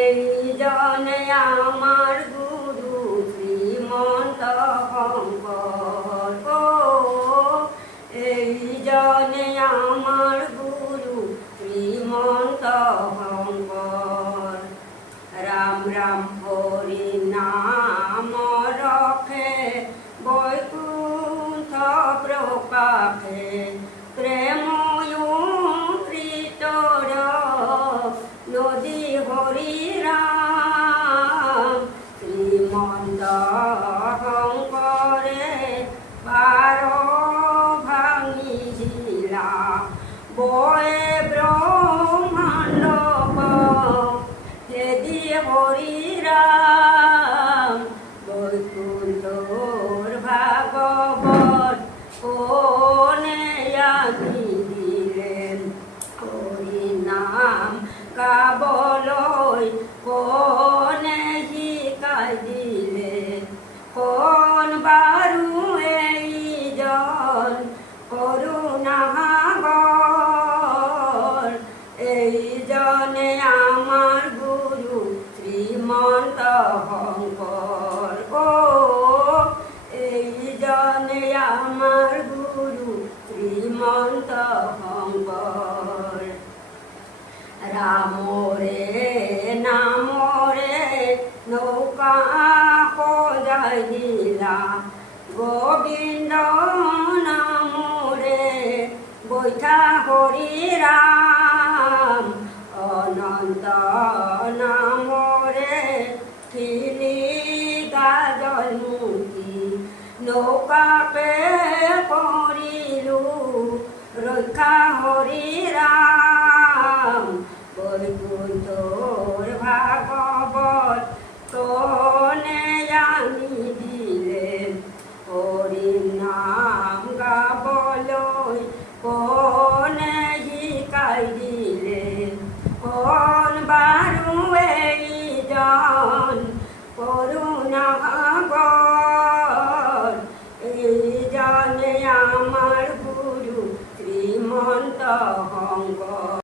এই জনে আমার গুরু শ্রীমন্ত শঙ্কর। এই জনে আমার গুরু শ্রীমন্ত শঙ্কর। রাম রাম হরি নাম রখে বৈকুণ্ঠ প্রকাশে প্রেময়ুতৃতর নদী হরি রাম। শ্রীমন্ত শঙ্করে বার ভাঙিলা বয়ে ব্রহ্মাণ্ড হেদি হরি রাম। বৈকুণ্ঠর ভাগবত কোনে আনি দিলেন হরি নাম গাবলৈ কোনে শিকাই দিলেন। কোন বারু এইজন করুণা সাগর। এইজনে আমার গুরু শ্রীমন্ত শঙ্কর। এইজনে আমার গুরু শ্রীমন্ত শঙ্কর। রামরে নামরে নৌকা সজাই দিলা গোবিন্দ নামরে বৈঠা হৰি ৰাম। অনন্ত নামৰে খিলি গাজল মুঠি নৌকাকে কৰিলো ৰক্ষা হৰি ৰাম। বৈকুণ্ঠৰ ভাগৱত